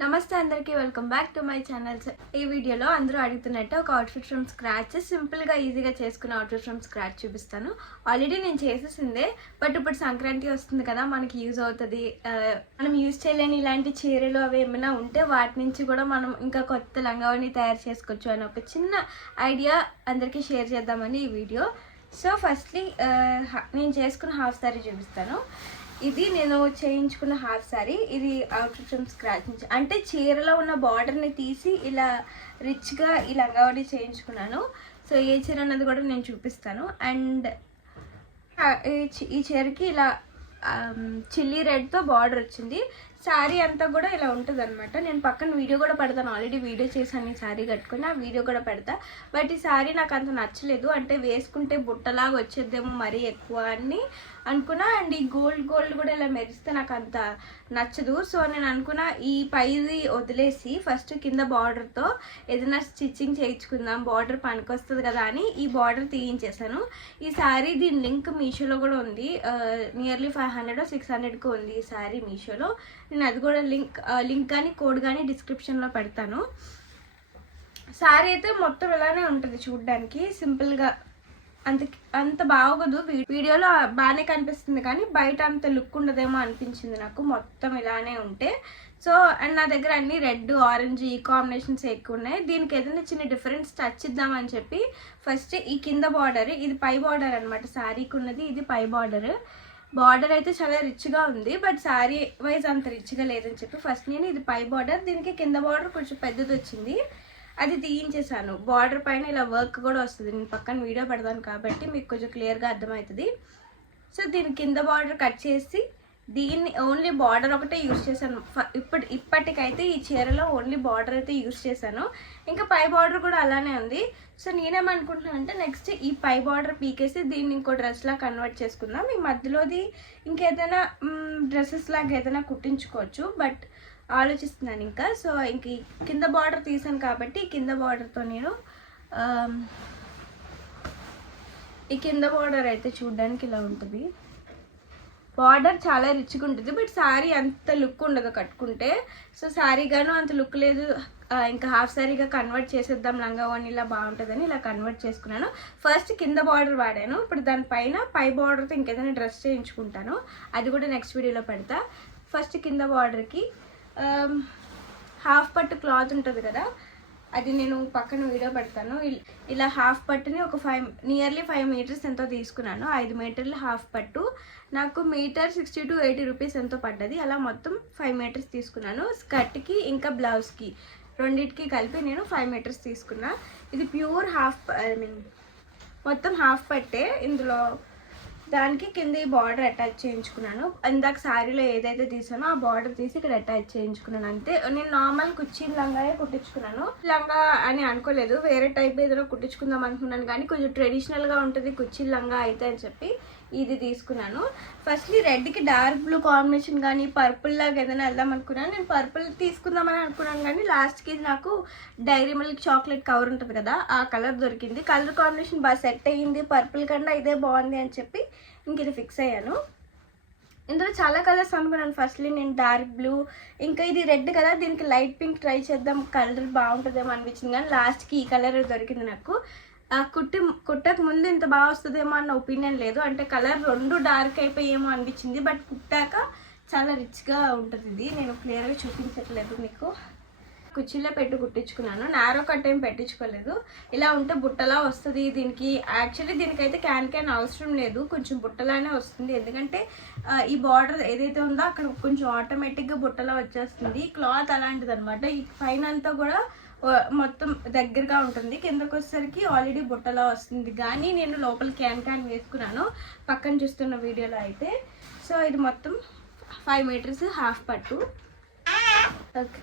నమస్తే అందరికీ welcome back to my channel. ఈ వీడియోలో అందరూ అడుగుతున్నట్టు ఒక అవుట్ఫిట్ ఫ్రమ్ స్క్రాచ్ సింపుల్గా ఈజీగా చేసుకున్న అవుట్ఫిట్ ఫ్రమ్ స్క్రాచ్ చూపిస్తాను. ఆల్రెడీ నేను చేసేసిందే, బట్ ఇప్పుడు సంక్రాంతి వస్తుంది కదా, మనకి యూజ్ అవుతుంది. మనం యూజ్ చేయలేని ఇలాంటి చీరలు అవి ఏమైనా ఉంటే వాటి నుంచి కూడా మనం ఇంకా కొత్త లంగావని తయారు చేసుకోవచ్చు అని ఒక చిన్న ఐడియా అందరికీ షేర్ చేద్దామని ఈ వీడియో. సో ఫస్ట్లీ నేను చేసుకున్న హాఫ్ సారీ చూపిస్తాను. ఇది నేను చేయించుకున్న హాఫ్ సారీ. ఇది అవుట్ఫిట్ ఫ్రమ్ స్క్రాచ్ నుంచి, అంటే చీరలో ఉన్న బార్డర్ని తీసి ఇలా రిచ్గా ఈ లంగావడి చేయించుకున్నాను. సో ఏ చీర అన్నది కూడా నేను చూపిస్తాను. అండ్ ఈ చీరకి ఇలా చిల్లీ రెడ్తో బార్డర్ వచ్చింది. శారీ అంతా కూడా ఇలా ఉంటుంది అనమాట. నేను పక్కన వీడియో కూడా పెడతాను, ఆల్రెడీ వీడియో చేశాను ఈ శారీ కట్టుకుని, ఆ వీడియో కూడా పెడతా. బట్ ఈ శారీ నాకు అంత నచ్చలేదు, అంటే వేసుకుంటే బుట్టలాగా వచ్చేద్దేమో మరీ ఎక్కువ అని అనుకున్నా. అండ్ ఈ గోల్డ్ కూడా ఇలా మెరిస్తే నాకు అంత నచ్చదు. సో నేను అనుకున్నా ఈ పైది వదిలేసి ఫస్ట్ కింద బార్డర్తో ఏదైనా స్టిచ్చింగ్ చేయించుకుందాం, బార్డర్ పనికొస్తుంది కదా అని ఈ బార్డర్ తీయించేసాను. ఈ శారీ దీని లింక్ మీషోలో కూడా ఉంది, నియర్లీ 500 or 600కు ఉంది ఈ శారీ మీషోలో. నేను అది కూడా లింక్ కానీ కోడ్ కానీ డిస్క్రిప్షన్లో పెడతాను. శారీ అయితే మొత్తం ఇలానే ఉంటుంది చూడడానికి, సింపుల్గా అంత బాగోదు. వీడియోలో బాగానే కనిపిస్తుంది కానీ బయట అంత లుక్ ఉండదేమో అనిపించింది నాకు మొత్తం ఇలానే ఉంటే. సో అండ్ నా దగ్గర అన్ని రెడ్ ఆరెంజ్ ఈ కాంబినేషన్స్ ఎక్కువ ఉన్నాయి. దీనికి ఏదైనా చిన్న డిఫరెన్స్ టచ్ ఇద్దామని చెప్పి ఫస్ట్ ఈ కింద బార్డర్, ఇది పై బార్డర్ అనమాట శారీకి ఉన్నది, ఇది పై బార్డర్. బార్డర్ అయితే చాలా రిచ్గా ఉంది, బట్ శారీ వైజ్ అంత రిచ్గా లేదని చెప్పి ఫస్ట్ నేను ఇది పై బార్డర్, దీనికి కింద బార్డర్ కొంచెం పెద్దది వచ్చింది, అది తీయించేసాను. బార్డర్ పైన ఇలా వర్క్ కూడా వస్తుంది, నేను పక్కన వీడియో పెడతాను కాబట్టి మీకు కొంచెం క్లియర్గా అర్థమవుతుంది. సో దీని కింద బార్డర్ కట్ చేసి దీన్ని ఓన్లీ బార్డర్ ఒకటే యూజ్ చేశాను. ఇప్పటికైతే ఈ చీరలో ఓన్లీ బార్డర్ అయితే యూజ్ చేశాను, ఇంకా పై బార్డర్ కూడా అలానే ఉంది. సో నేనేమనుకుంటున్నాను అంటే నెక్స్ట్ ఈ పై బార్డర్ పీకేసి దీన్ని ఇంకో డ్రెస్లా కన్వర్ట్ చేసుకుందాం. ఈ మధ్యలోది ఇంకేదైనా డ్రెస్సెస్ లాగా ఏదైనా కుట్టించుకోవచ్చు, బట్ ఆలోచిస్తున్నాను ఇంకా. సో ఇంక కింద బార్డర్ తీసాను కాబట్టి ఈ కింద బార్డర్తో నేను ఈ కింద బార్డర్ అయితే చూడడానికి ఇలా ఉంటుంది. బార్డర్ చాలా రిచ్గా ఉంటుంది, బట్ శారీ అంత లుక్ ఉండదు కట్టుకుంటే. సో శారీగాను అంత లుక్ లేదు, ఇంకా హాఫ్ శారీగా కన్వర్ట్ చేసేద్దాం లంగావని ఇలా బాగుంటుందని ఇలా కన్వర్ట్ చేసుకున్నాను. ఫస్ట్ కింద బార్డర్ వాడాను, ఇప్పుడు దానిపైన పై బార్డర్తో ఇంకేదైనా డ్రెస్ చేయించుకుంటాను, అది కూడా నెక్స్ట్ వీడియోలో పెడతా. ఫస్ట్ కింద బార్డర్కి హాఫ్ పట్టు క్లాత్ ఉంటుంది కదా, అది నేను పక్కన వీడియో పెడతాను. ఇలా హాఫ్ పట్టుని ఒక నియర్లీ 5 మీటర్స్ ఎంతో తీసుకున్నాను. 5 మీటర్లు హాఫ్ పట్టు నాకు మీటర్ 60 to 80 రూపీస్ ఎంతో పడ్డది. అలా మొత్తం 5 మీటర్స్ తీసుకున్నాను. స్కర్ట్కి ఇంకా బ్లౌజ్కి రెండింటికి కలిపి నేను 5 మీటర్స్ తీసుకున్నా. ఇది ప్యూర్ మొత్తం హాఫ్ పట్టే. ఇందులో దానికి కింద ఈ బార్డర్ అటాచ్ చేయించుకున్నాను. ఇందాక శారీలో ఏదైతే తీసానో ఆ బార్డర్ తీసి ఇక్కడ అటాచ్ చేయించుకున్నాను అంతే. నేను నార్మల్ కుర్చీని లంగాయే కుట్టించుకున్నాను, లంగా అని అనుకోలేదు, వేరే టైప్ ఏదైనా కుట్టించుకుందాం అనుకున్నాను కానీ కొంచెం ట్రెడిషనల్గా ఉంటుంది కుర్చీ లంగా అయితే అని చెప్పి ఇది తీసుకున్నాను. ఫస్ట్లీ రెడ్కి డార్క్ బ్లూ కాంబినేషన్ కానీ పర్పుల్ లాగా ఏదైనా వెళ్దాం అనుకున్నాను. నేను పర్పుల్ తీసుకుందామని అనుకున్నాను కానీ లాస్ట్కి నాకు డైరీ మిల్క్ చాక్లెట్ కవర్ ఉంటుంది కదా, ఆ కలర్ దొరికింది. కలర్ కాంబినేషన్ బాగా సెట్ అయ్యింది, పర్పుల్ కన్నా ఇదే బాగుంది అని చెప్పి ఇంక ఇది ఫిక్స్ అయ్యాను. ఇందులో చాలా కలర్స్ అనుకున్నాను. ఫస్ట్లీ నేను డార్క్ బ్లూ, ఇంకా ఇది రెడ్ కదా, దీనికి లైట్ పింక్ ట్రై చేద్దాం, కలర్ బాగుంటుందేమో అనిపించింది కానీ లాస్ట్కి ఈ కలర్ దొరికింది నాకు. కుట్టక ముందు ఇంత బాగా వస్తుందేమో అన్న ఒపీనియన్ లేదు, అంటే కలర్ రెండు డార్క్ అయిపోయేమో అనిపించింది, బట్ కుట్టాక చాలా రిచ్గా ఉంటుంది. ఇది నేను క్లియర్గా చూపించట్లేదు మీకు. కుర్చీలో పెట్టి కుట్టించుకున్నాను, నారో కట్ ఏం పెట్టించుకోలేదు. ఇలా ఉంటే బుట్టలా వస్తుంది. యాక్చువల్లీ దీనికైతే క్యాన్ అవసరం లేదు, కొంచెం బుట్టలానే వస్తుంది, ఎందుకంటే ఈ బార్డర్ ఏదైతే ఉందో అక్కడ కొంచెం ఆటోమేటిక్గా బుట్టలా వచ్చేస్తుంది. క్లాత్ అలాంటిది అనమాట. ఈ పైన అంతా కూడా మొత్తం దగ్గరగా ఉంటుంది, కిందకు వచ్చేసరికి ఆల్రెడీ బుట్టలా వస్తుంది. కానీ నేను లోపల క్యాన్ వేసుకున్నాను పక్కన చూస్తున్న వీడియోలో అయితే. సో ఇది మొత్తం 5 మీటర్స్ హాఫ్ పట్టు. ఓకే,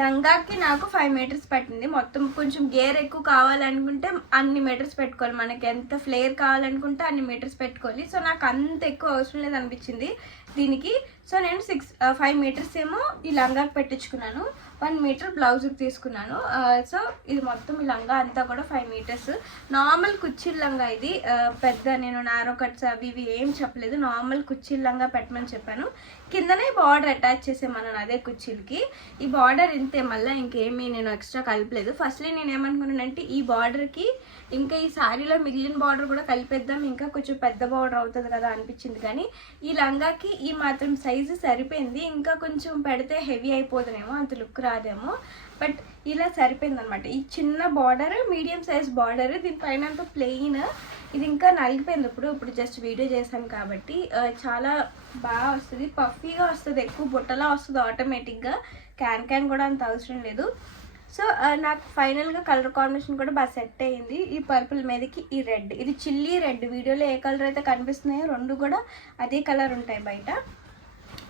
లంగాకి నాకు 5 మీటర్స్ పట్టింది. మొత్తం కొంచెం గేర్ ఎక్కువ కావాలనుకుంటే అన్ని మీటర్స్ పెట్టుకోవాలి, మనకి ఎంత ఫ్లేర్ కావాలనుకుంటే అన్ని మీటర్స్ పెట్టుకోవాలి. సో నాకు అంత ఎక్కువ అవసరం లేదు అనిపించింది, దీనికి. సో నేను 5 మీటర్స్ ఏమో ఈ లంగాకి పెట్టించుకున్నాను, 1 మీటర్ బ్లౌజ్కి తీసుకున్నాను. సో ఇది మొత్తం ఈ లంగా అంతా కూడా 5 మీటర్స్. నార్మల్ కుర్చీల లంగా ఇది, పెద్ద నేను నారో కట్స్ అవి ఇవి ఏం చెప్పలేదు, నార్మల్ కుర్చీల లంగా పెట్టమని చెప్పాను. కిందనే బార్డర్ అటాచ్ చేసేమన్నాను అదే కుర్చీలకి. ఈ బార్డర్ ఇంతే, మళ్ళీ ఇంకేమీ నేను ఎక్స్ట్రా కలపలేదు. ఫస్ట్లీ నేను ఏమనుకున్నానంటే ఈ బార్డర్కి ఇంకా ఈ శారీలో మిగిలిన బార్డర్ కూడా కలిపేద్దాం, ఇంకా కొంచెం పెద్ద బార్డర్ అవుతుంది కదా అనిపించింది. కానీ ఈ లంగాకి ఈ మాత్రం సైజు సరిపోయింది, ఇంకా కొంచెం పెడితే హెవీ అయిపోతుందేమో, అంత లుక్ రాదేమో, బట్ ఇలా సరిపోయింది అనమాట. ఈ చిన్న బార్డర్ మీడియం సైజ్ బార్డర్, దీనిపైన అంతా ప్లెయిన్. ఇది ఇంకా నలిగిపోయింది ఇప్పుడు జస్ట్ వీడియో చేశాను కాబట్టి. చాలా బాగా వస్తుంది, పఫీగా వస్తుంది, ఎక్కువ బుట్టలా వస్తుంది ఆటోమేటిక్గా. క్యాన్ కూడా అంత అవసరం లేదు. సో నాకు ఫైనల్గా కలర్ కాంబినేషన్ కూడా బాగా సెట్ అయ్యింది. ఈ పర్పుల్ మీదకి ఈ రెడ్, ఇది చిల్లీ రెడ్, వీడియోలో ఏ కలర్ అయితే కనిపిస్తున్నాయో రెండు కూడా అదే కలర్ ఉంటాయి బయట.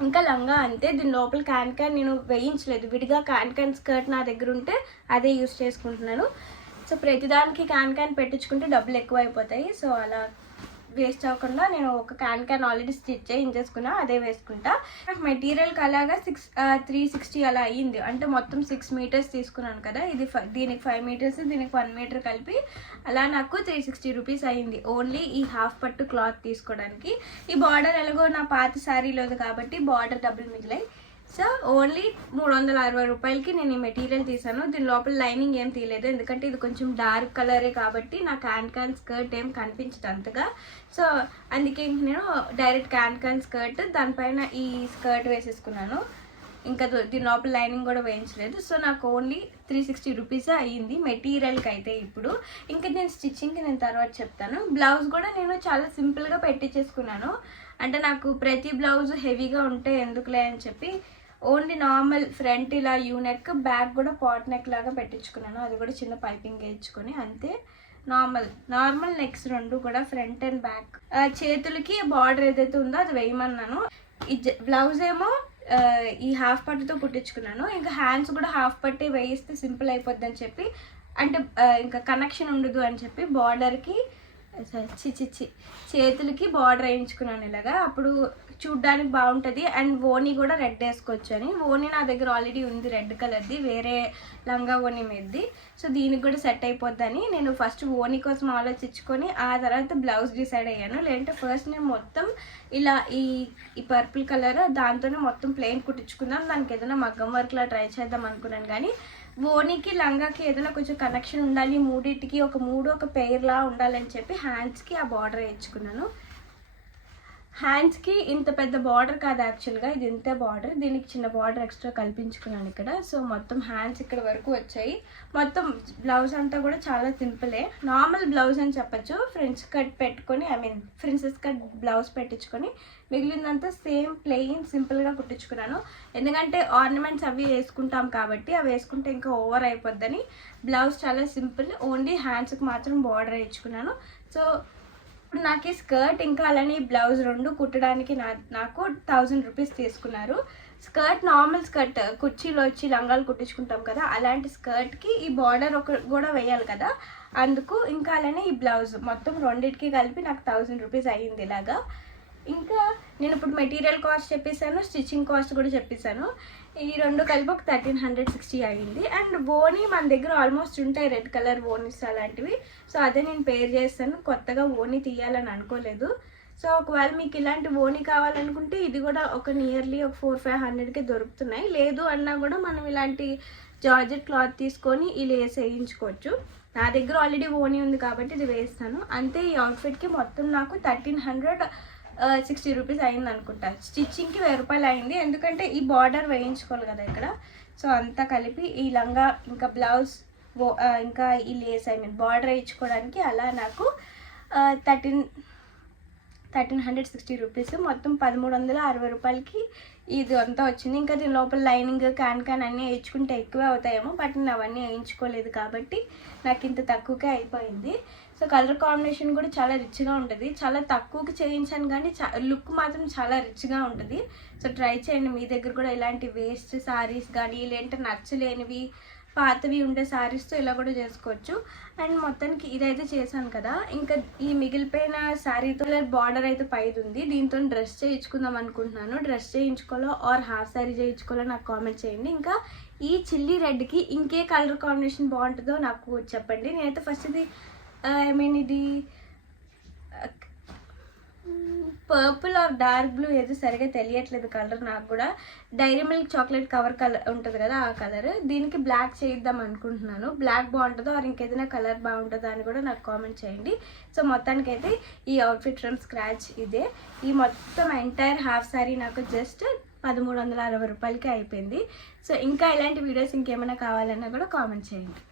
ఇంకా లంగా అంతే, దీని లోపల క్యాన్ నేను వేయించలేదు, విడిగా క్యాన్ స్కర్ట్ నా దగ్గర ఉంటే అదే యూస్ చేసుకుంటున్నాను. సో ప్రతిదానికి క్యాన్ పెట్టించుకుంటే డబ్బులు ఎక్కువ అయిపోతాయి, సో అలా వేస్ట్ అవ్వకుండా నేను ఒక క్యాన్ ఆల్రెడీ స్టిచ్ చేయించేసుకున్నా, అదే వేసుకుంటా. నాకు మెటీరియల్కి అలాగా 360 అలా అయ్యింది, అంటే మొత్తం 6 మీటర్స్ తీసుకున్నాను కదా, ఇది దీనికి 5 మీటర్స్, దీనికి 1 మీటర్ కలిపి అలా నాకు 360 రూపీస్ అయ్యింది, ఓన్లీ ఈ హాఫ్ పట్టు క్లాత్ తీసుకోవడానికి. ఈ బార్డర్ ఎలాగో నా పాత శారీలోది కాబట్టి బార్డర్ డబ్బులు మిగిలాయి. సో ఓన్లీ 360 రూపాయలకి నేను ఈ మెటీరియల్ తీసాను. దీని లోపల లైనింగ్ ఏం తీయలేదు, ఎందుకంటే ఇది కొంచెం డార్క్ కలరే కాబట్టి నా క్యాన్ స్కర్ట్ ఏం కనిపించదు అంతగా. సో అందుకే నేను డైరెక్ట్ క్యాన్ స్కర్ట్, దానిపైన ఈ స్కర్ట్ వేసేసుకున్నాను. ఇంకా దీని లోపల లైనింగ్ కూడా వేయించలేదు. సో నాకు ఓన్లీ 360 రూపీసే అయ్యింది మెటీరియల్కి అయితే. ఇప్పుడు ఇంకా నేను స్టిచ్చింగ్కి నేను తర్వాత చెప్తాను. బ్లౌజ్ కూడా నేను చాలా సింపుల్గా పెట్టించేసుకున్నాను, అంటే నాకు ప్రతి బ్లౌజ్ హెవీగా ఉంటే ఎందుకులే అని చెప్పి ఓన్లీ నార్మల్ ఫ్రంట్ ఇలా యూనెక్, బ్యాక్ కూడా పాట్ నెక్ లాగా పెట్టించుకున్నాను, అది కూడా చిన్న పైపింగ్ వేయించుకొని అంతే. నార్మల్ నెక్స్ రెండు కూడా ఫ్రంట్ అండ్ బ్యాక్. చేతులకి బార్డర్ ఏదైతే ఉందో అది వేయమన్నాను. ఈ బ్లౌజ్ ఏమో ఈ హాఫ్ పట్టుతో కుట్టించుకున్నాను, ఇంకా హ్యాండ్స్ కూడా హాఫ్ పట్టి వేయిస్తే సింపుల్ అయిపోద్ది అని చెప్పి, అంటే ఇంకా కనెక్షన్ ఉండదు అని చెప్పి బార్డర్కి చేతులకి బార్డర్ వేయించుకున్నాను ఇలాగా, అప్పుడు చూడ్డానికి బాగుంటుంది. అండ్ ఓనీ కూడా రెడ్ వేసుకోవచ్చు అని. ఓనీ నా దగ్గర ఆల్రెడీ ఉంది రెడ్ కలర్ది, వేరే లంగా ఓనీ మీదది. సో దీనికి కూడా సెట్ అయిపోద్దని నేను ఫస్ట్ ఓనీ కోసం ఆలోచించుకొని ఆ తర్వాత బ్లౌజ్ డిసైడ్ అయ్యాను. లేదంటే ఫస్ట్ నేను మొత్తం ఇలా ఈ పర్పుల్ కలర్ దాంతోనే మొత్తం ప్లెయిన్ కుట్టించుకుందాం, దానికి ఏదైనా మగ్గం వర్క్లా ట్రై చేద్దాం అనుకున్నాను. కానీ ఓనీకి లంగాకి ఏదైనా కొంచెం కనెక్షన్ ఉండాలి, మూడింటికి ఒక పెయిర్లా ఉండాలని చెప్పి హ్యాండ్స్కి ఆ బార్డర్ వేయించుకున్నాను. హ్యాండ్స్కి ఇంత పెద్ద బార్డర్ కాదు యాక్చువల్గా, ఇది ఇంతే బార్డర్, దీనికి చిన్న బార్డర్ ఎక్స్ట్రా కల్పించుకున్నాను ఇక్కడ. సో మొత్తం హ్యాండ్స్ ఇక్కడ వరకు వచ్చాయి. మొత్తం బ్లౌజ్ అంతా కూడా చాలా సింపులే, నార్మల్ బ్లౌజ్ అని చెప్పచ్చు. ఫ్రెంచ్ కట్ పెట్టుకొని, ప్రిన్సెస్ కట్ బ్లౌజ్ పెట్టించుకొని మిగిలిందంతా సేమ్ ప్లెయిన్ సింపుల్గా కుట్టించుకున్నాను. ఎందుకంటే ఆర్నమెంట్స్ అవి వేసుకుంటాం కాబట్టి అవి వేసుకుంటే ఇంకా ఓవర్ అయిపోద్దని బ్లౌజ్ చాలా సింపుల్, ఓన్లీ హ్యాండ్స్కి మాత్రం బార్డర్ వేయించుకున్నాను. సో ఇప్పుడు నాకు ఈ స్కర్ట్ ఇంకా అలానే బ్లౌజ్ రెండు కుట్టడానికి నాకు 1000 రూపీస్ తీసుకున్నారు. స్కర్ట్ నార్మల్ స్కర్ట్ కుర్చీలో వచ్చి లంగాలు కుట్టించుకుంటాం కదా, అలాంటి స్కర్ట్కి ఈ బార్డర్ కూడా వేయాలి కదా, అందుకు ఇంకా అలానే ఈ బ్లౌజ్ మొత్తం రెండింటికి కలిపి నాకు 1000 రూపీస్ అయ్యింది ఇలాగా. ఇంకా నేను ఇప్పుడు మెటీరియల్ కాస్ట్ చెప్పేసాను, స్టిచ్చింగ్ కాస్ట్ కూడా చెప్పేసాను. ఈ రెండు కలిపి ఒక 1360 అయ్యింది. అండ్ ఓనీ మన దగ్గర ఆల్మోస్ట్ ఉంటాయి, రెడ్ కలర్ ఓనీస్ అలాంటివి. సో అదే నేను పేర్ చేస్తాను, కొత్తగా ఓనీ తీయాలని అనుకోలేదు. సో ఒకవేళ మీకు ఇలాంటి ఓనీ కావాలనుకుంటే ఇది కూడా ఒక నియర్లీ ఒక 400-500కే దొరుకుతున్నాయి. లేదు అన్నా కూడా మనం ఇలాంటి జార్జెట్ క్లాత్ తీసుకొని ఈ లేస్ వేయించుకోవచ్చు. నా దగ్గర ఆల్రెడీ ఓనీ ఉంది కాబట్టి ఇది వేస్తాను అంతే. ఈ అవుట్ఫిట్కి మొత్తం నాకు 1360 రూపీస్ అయింది అనుకుంటా. స్టిచ్చింగ్కి 1000 రూపాయలు అయింది, ఎందుకంటే ఈ బార్డర్ వేయించుకోవాలి కదా ఇక్కడ. సో అంతా కలిపి ఈ లంగా ఇంకా బ్లౌజ్ ఇంకా ఈ లేస్ బార్డర్ వేయించుకోవడానికి అలా నాకు 1360 రూపీస్, మొత్తం 1360 రూపాయలకి ఇది అంతా వచ్చింది. ఇంకా దీని లోపల లైనింగ్ క్యాన్ అన్నీ వేయించుకుంటే ఎక్కువే అవుతాయేమో, బట్ నేను అవన్నీ వేయించుకోలేదు కాబట్టి నాకు ఇంత తక్కువకే అయిపోయింది. సో కలర్ కాంబినేషన్ కూడా చాలా రిచ్గా ఉంటుంది, చాలా తక్కువకి చేయించాను కానీ లుక్ మాత్రం చాలా రిచ్గా ఉంటుంది. సో ట్రై చేయండి, మీ దగ్గర కూడా ఇలాంటి వేస్ట్ సారీస్ కానీ లేదంటే నచ్చలేనివి పాతవి ఉండే శారీస్తో ఇలా కూడా చేసుకోవచ్చు. అండ్ మొత్తానికి ఇదైతే చేశాను కదా, ఇంకా ఈ మిగిలిపోయిన శారీతో బార్డర్ అయితే పైది ఉంది. దీంతో డ్రెస్ చేయించుకుందాం అనుకుంటున్నాను. డ్రెస్ చేయించుకోవాలో ఆర్ హాఫ్ శారీ చేయించుకోవాలో నాకు కామెంట్ చేయండి. ఇంకా ఈ చిల్లీ రెడ్కి ఇంకే కలర్ కాంబినేషన్ బాగుంటుందో నాకు చెప్పండి. నేనైతే ఫస్ట్ ఇది ఇది పర్పుల్ ఆర్ డార్క్ బ్లూ ఏదో సరిగా తెలియట్లేదు కలర్ నాకు కూడా. Dairy Milk chocolate cover colour ఉంటుంది కదా, ఆ కలర్. దీనికి బ్లాక్ చేయిద్దాం అనుకుంటున్నాను. బ్లాక్ బాగుంటుందో ఆర్ ఇంకేదైనా కలర్ బాగుంటుందో అని కూడా నాకు కామెంట్ చేయండి. సో మొత్తానికైతే ఈ అవుట్ఫిట్ ఫ్రమ్ స్క్రాచ్ ఇదే. ఈ మొత్తం ఎంటైర్ హాఫ్ శారీ నాకు జస్ట్ 1360 రూపాయలకి అయిపోయింది. సో ఇంకా ఇలాంటి వీడియోస్ ఇంకేమైనా కావాలన్నా కూడా కామెంట్ చేయండి.